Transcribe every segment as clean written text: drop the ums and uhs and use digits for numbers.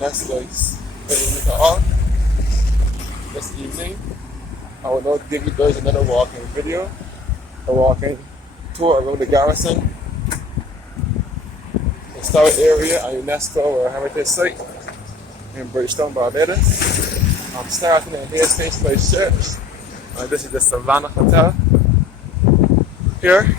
That's nice. Later on this evening, I will now give you guys another walking video, a walking tour around the Garrison historic area and UNESCO World Heritage Site in Bridgetown, Barbados. I'm starting in Hastings Place Church, and this is the Savannah Hotel here.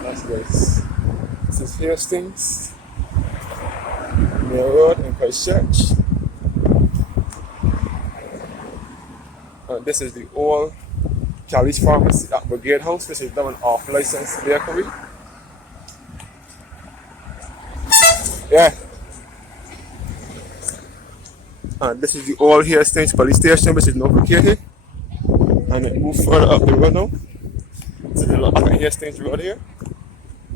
That's nice. This is Hastings, Mill Road in Christchurch. And this is the old Cali's Pharmacy at Brigade House. This is now an off-licensed bakery. Yeah. And this is the old Hastings Police Station, which is now vacated. And it moves further up the road now. This is the look at Hastings Road here.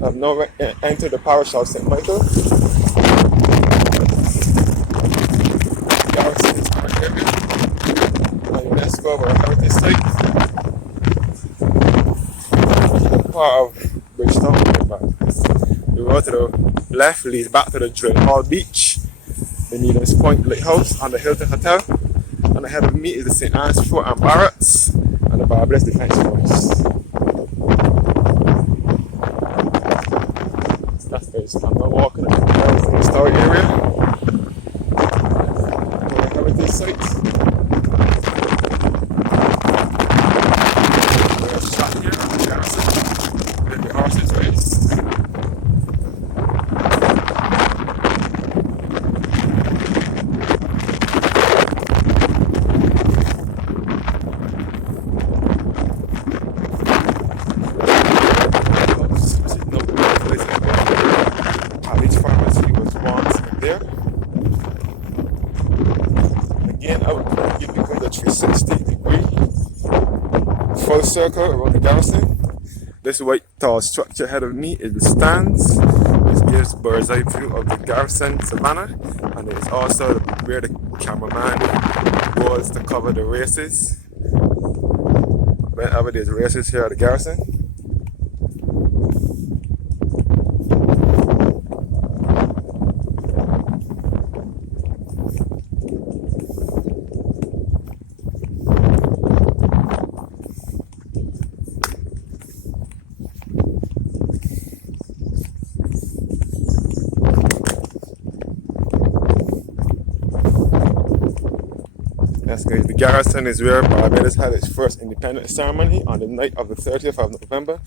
I've now entered the parish of St. Michael. Garrison is my area. And UNESCO World Heritage Site. Part of Bridgetown. The road to the left leads back to the Drill Hall Beach, the Needham's Point Lighthouse, and the Hilton Hotel. And ahead of me is the St. Anne's Fort and Barracks, and the Barbados Defense Force. That's nice. I'm now walking in the historic area, the heritage sites. We're shot here at the Garrison, where the horses race. Again, I would give you guys a 360-degree full circle around the Garrison. This white tall structure ahead of me is the stands. This gives bird's eye view of the Garrison Savannah, and it is also where the cameraman goes to cover the races. Whenever there's races here at the Garrison. That's good. The Garrison is where Barbados had its first independence ceremony on the night of the 30th of November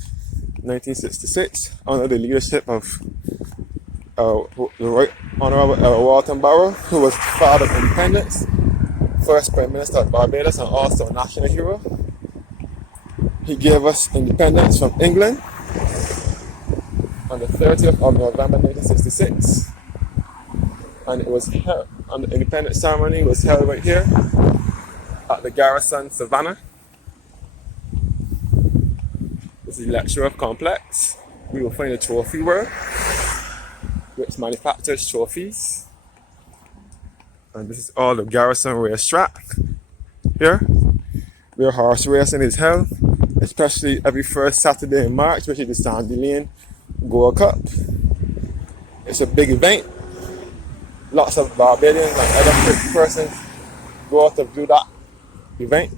1966 under the leadership of the Right Honorable Walton Barrow, who was the father of independence, first Prime Minister of Barbados and also a national hero. He gave us independence from England on the 30th of November 1966, and it was held, and the independence ceremony was held right here at the Garrison Savannah. This is the lecturer complex. We will find a trophy world which manufactures trophies. And this is all the Garrison racetrack here, where horse racing is held, especially every first Saturday in March, which is the Sandy Lane Gold Cup. It's a big event. Lots of Barbadians and other persons go out to view that event.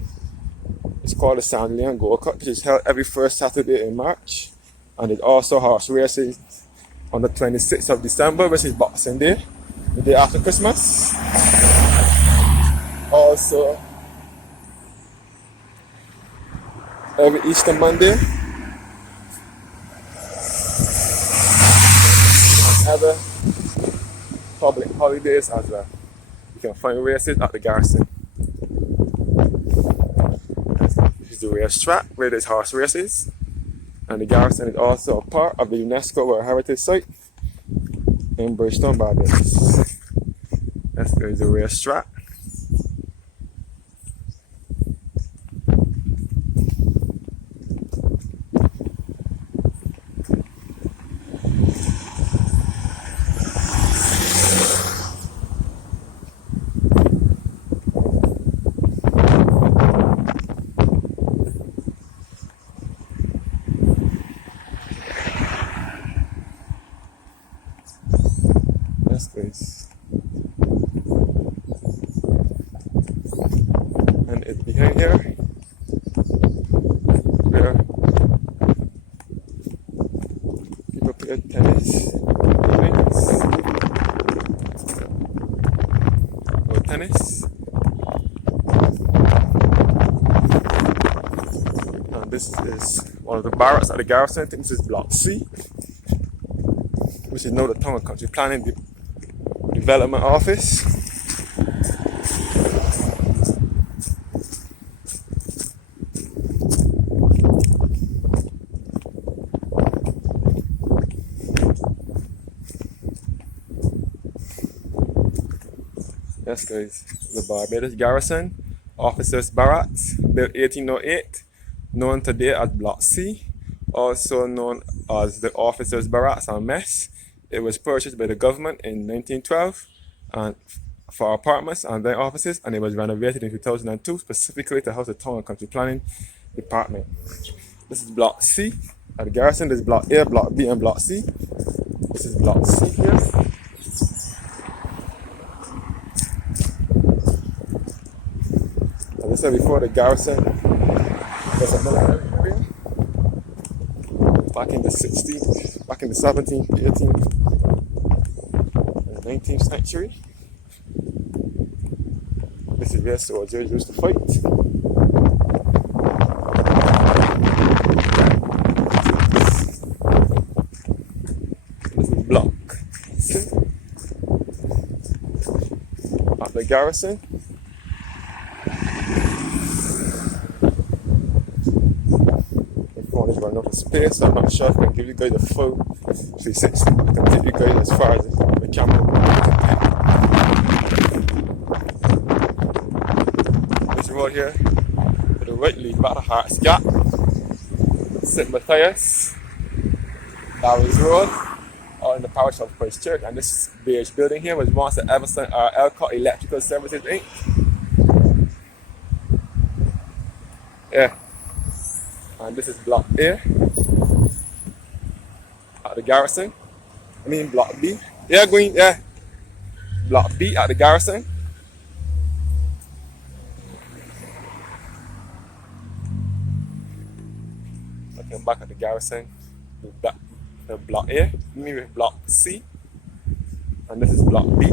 It's called the Sandy Lane Gold Cup, which is held every first Saturday in March. And it also horse races on the 26th of December, which is Boxing Day, the day after Christmas. Also, every Easter Monday, and other public holidays as well. You can find races at the Garrison. This is the racetrack where there's horse races. And the Garrison is also a part of the UNESCO World Heritage Site in Bridgetown, Barbados. That's the racetrack. this is one of the barracks at the Garrison. I think this is Block C, which is now the Town and Country Planning Development Office. Yes, guys, the Barbados Garrison Officers Barracks, built 1808, known today as Block C, also known as the Officers Barracks and Mess. It was purchased by the government in 1912 and for apartments and their offices, and it was renovated in 2002 specifically to house the Town and Country Planning Department. This is Block C at the Garrison. This is Block A, Block B, and Block C. This is Block C here. As I said before, the Garrison was a military area back in the 17th, 18th, and 19th century. This is where soldiers used to fight. This is Block C at the Garrison. Is running out of space, so I'm not sure if I can give you guys a full 360. I can take you guys as far as the camera can take. This road here, to the right leads back to Hart's Gap, St. Matthias, Barry's Road, out in the parish of Christchurch. And this beige building here was once the Everson Elcott Electrical Services Inc. Yeah. And this is Block A at the Garrison. I mean Block B. Yeah, going, yeah. Block B at the Garrison. Looking back at the Garrison, the Block A, maybe Block C. And this is Block B.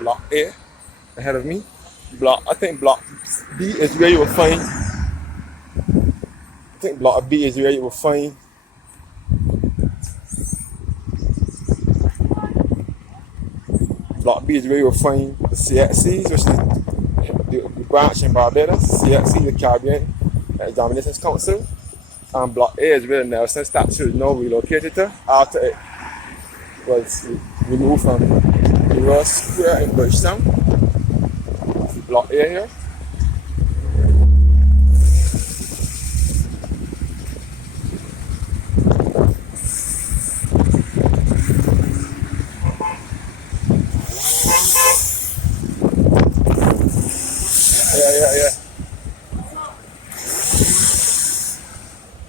Block A ahead of me. I think Block B is where you will find. Block B is where you will find. Block B is where you will find the CXCs, which is the branch in Barbados. CXC, the Caribbean Examinations Council. And Block A is where the Nelson statue is now relocated to after it was removed from the Royal Square in Bridgetown. Block A here. Yeah.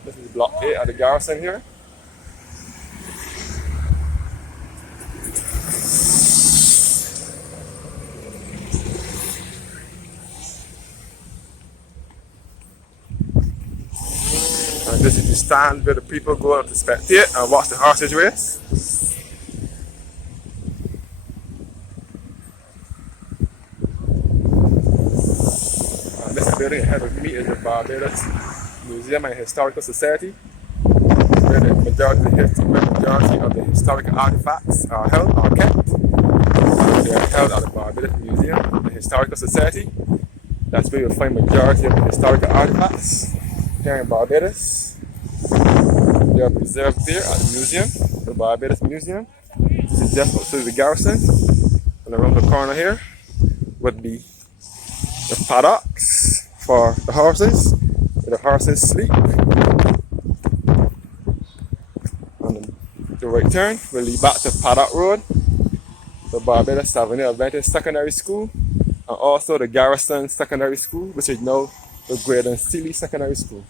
This is Block A at the Garrison here. And this is the stand where the people go out to spectate and watch the horses race. And this building ahead of me is the Barbados Museum and Historical Society, where the majority of the historical artifacts are held or kept. They are held at the Barbados Museum and Historical Society. That's where you'll find majority of the historical artifacts here in Barbados. They are preserved there at the museum, the Barbados Museum. This is just outside the Garrison. And around the corner here would be the paddocks for the horses, where the horses sleep. And the right turn will lead back to Paddock Road, the Barbados Avenue Adventist Secondary School, and also the Garrison Secondary School, which is now the Graydon Sealy Secondary School.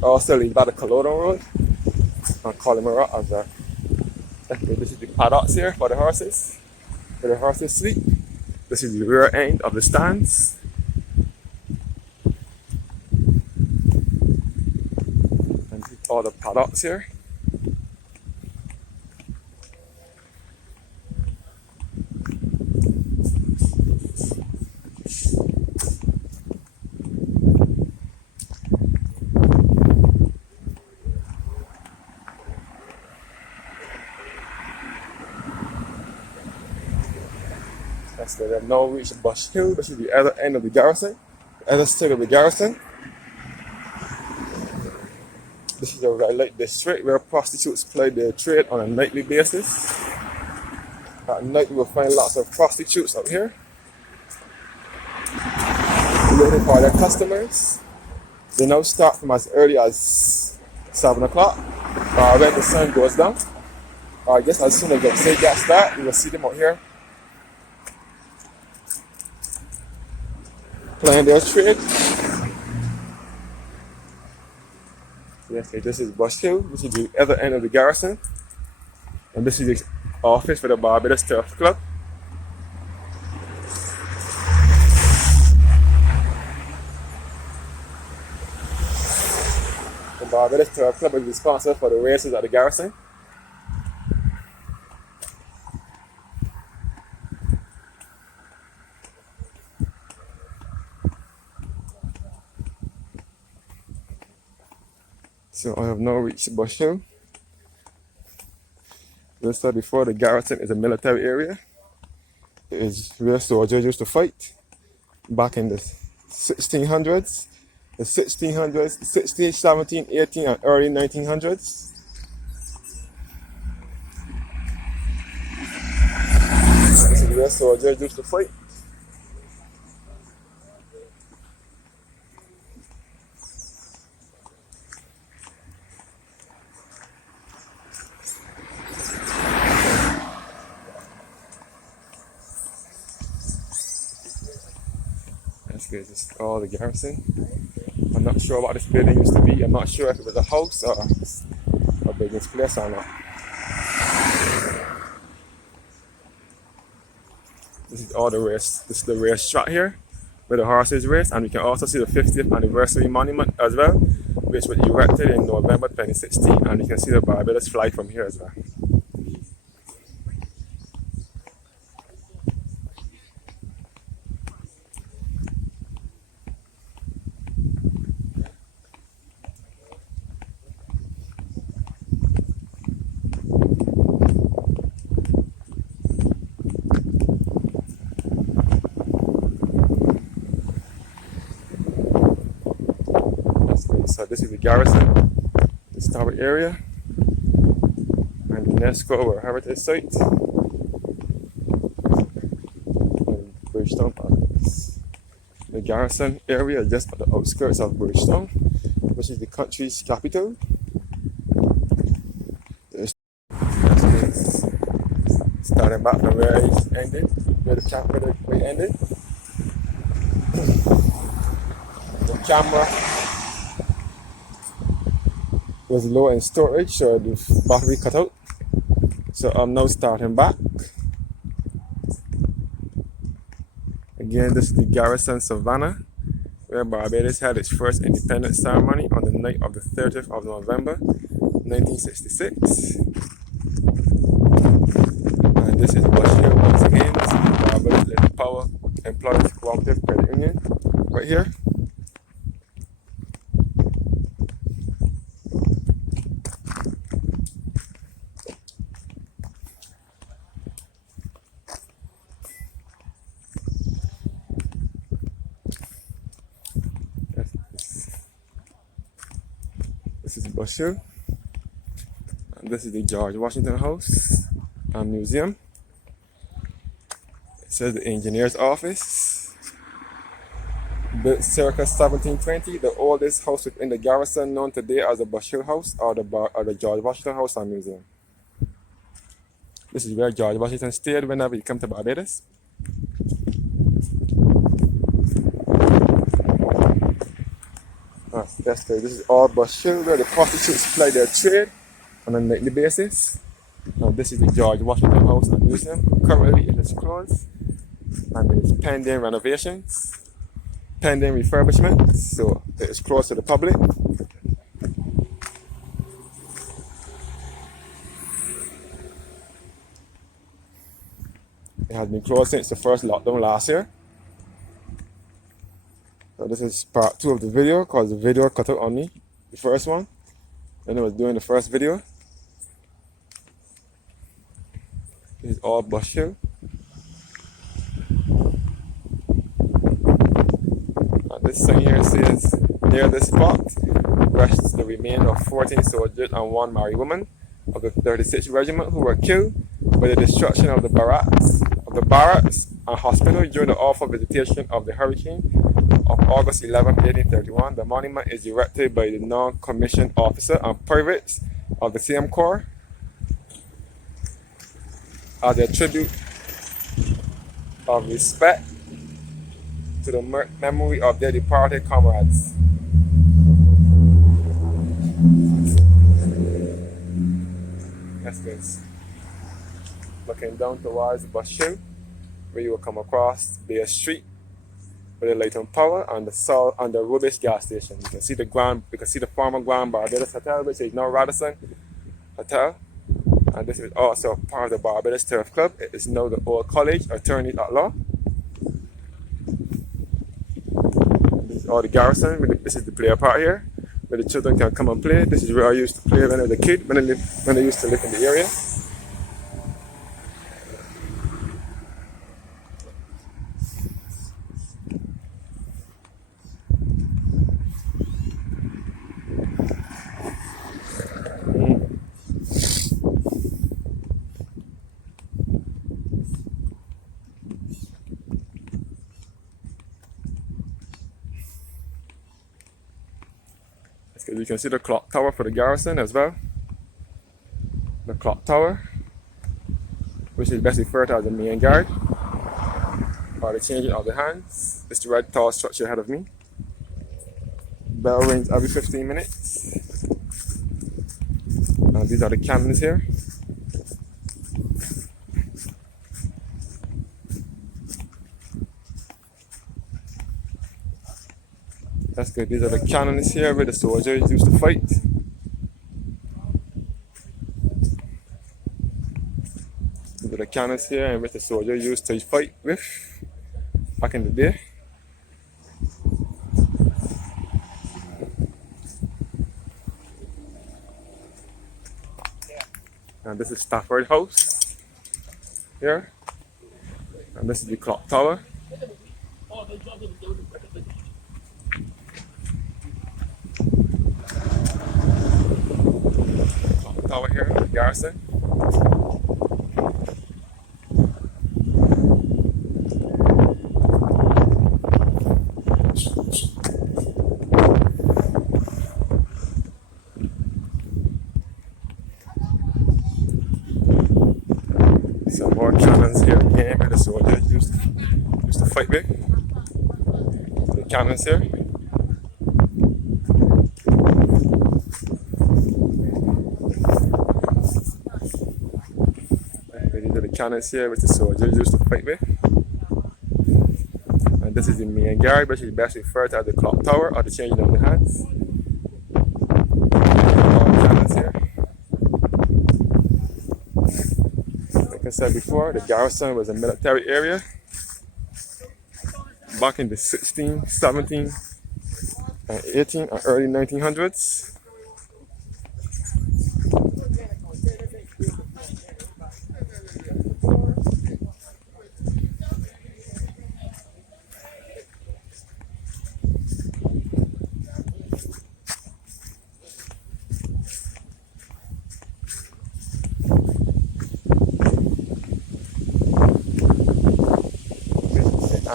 Also leads back to Culloden Road and Collimera as well. This is the paddocks here for the horses, where the horses sleep. This is the rear end of the stands. all the products here. That's good. We have now reached Bush Hill, which is the other end of the garrison, the other side of the garrison. This is a red light district where prostitutes ply their trade on a nightly basis. At night, you will find lots of prostitutes out here waiting for their customers. They now start from as early as 7 o'clock, when the sun goes down. I guess as soon as the sun gets dark, you will see them out here playing their trade. Yes, okay, this is Bush Hill, which is the other end of the garrison. And this is the office for the Barbados Turf Club. The Barbados Turf Club is responsible for the races at the garrison. So I have now reached Bush Hill. As I said before, the garrison is a military area. It is where soldiers used to fight back in the 1600s, the 1600s, 16, 17, 18, and early 1900s. This is where soldiers used to fight. That's good. This is all the garrison. I'm not sure what this building used to be. I'm not sure if it was a house or a business place or not. This is all the race. This is the racetrack here where the horses race, and we can also see the 50th anniversary monument as well, which was erected in November 2016, and you can see the Barbados flag from here as well. So this is the garrison, this tower area, and UNESCO or heritage site. And Bridgetown is the garrison area just at the outskirts of Bridgetown, which is the country's capital. Starting back from where it ended, where the ended. The camera was low in storage, so the battery cut out. So I'm now starting back. Again, this is the Garrison Savannah, where Barbados had its first independence ceremony on the night of the 30th of November, 1966. And this is Bush Hill once again. This is the Barbados Little Power Employees Cooperative Credit Union right here. This is Bush Hill, and this is the George Washington House and Museum. It says the engineer's office. Built circa 1720, the oldest house within the garrison, known today as the Bush Hill House or the George Washington House and Museum. This is where George Washington stayed whenever he came to Barbados. That's good. This is all Bush Hill, where the prostitutes ply their trade on a nightly basis. Now this is the George Washington House and Museum. Currently it is closed and it is pending renovations, pending refurbishment, so it is closed to the public. It has been closed since the first lockdown last year. So this is part 2 of the video, because the video cut out on me, the first one. When I was doing the first video. This is all bush hill. And this sign here says, near this spot rests the remains of 14 soldiers and 1 married woman of the 36th Regiment who were killed by the destruction of the barracks and hospital during the awful visitation of the hurricane of August 11, 1831. The monument is erected by the non-commissioned officer and privates of the same corps as a tribute of respect to the memory of their departed comrades. That's this. Looking down towards Bush Hill, where you will come across Bear Street with the light and power and the rubbish gas station. You can see the former Grand Barbados Hotel, which is now Radisson Hotel. And this is also part of the Barbados Turf Club. It is now the old college, attorney at law. This is all the Garrison. This is the player part here, where the children can come and play. This is where I used to play when I was a kid, when I used to live in the area. You can see the clock tower for the Garrison as well. The clock tower, which is best referred to as the main guard, or the changing of the hands. It's the red tall structure ahead of me. Bell rings every 15 minutes. And these are the cannons here. That's good. These are the cannons here where the soldiers used to fight. These are the cannons here and which the soldiers used to fight with back in the day. And this is Stafford House here. And this is the clock tower. Tower here, the Garrison. Some more cannons here again where the soldiers used to fight with. The cannons here. Cannons here which the soldiers used to fight with. And this is the main guard, which is best referred to as the clock tower or the changing of the hands. All cannons here. Like I said before, the Garrison was a military area back in the 16, 17, and 18 and early 1900s.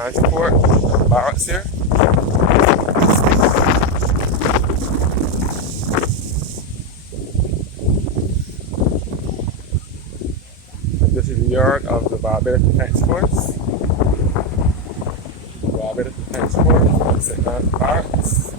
Transport barracks here. This is the yard of the Barbados Defense Force. Barbados Defense Force, sit down barracks.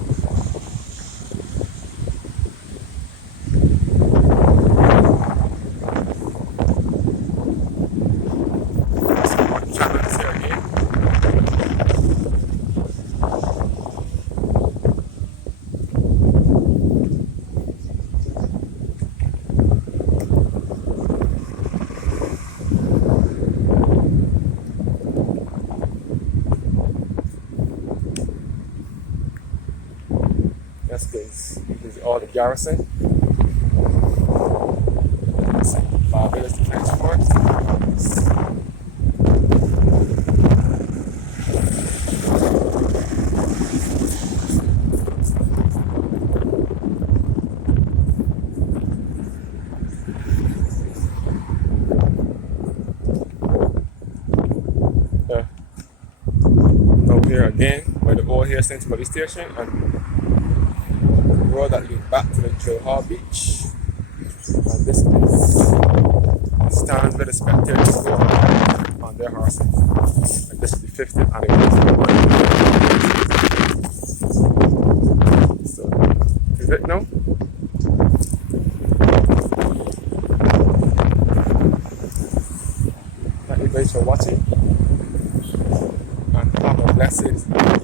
UNESCO is all the Garrison. Barbados Defense Force. Up here again, by the old Harrison police station, and the road that leads back to the Drill Hall Beach. And this is the stand where the spectators go on their horses. And this is the 50th anniversary. So, is it now? Thank you guys for watching. And have a blessed